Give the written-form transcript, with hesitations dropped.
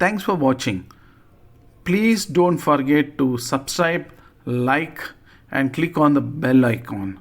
Thanks for watching. Please don't forget to subscribe, like, and click on the bell icon.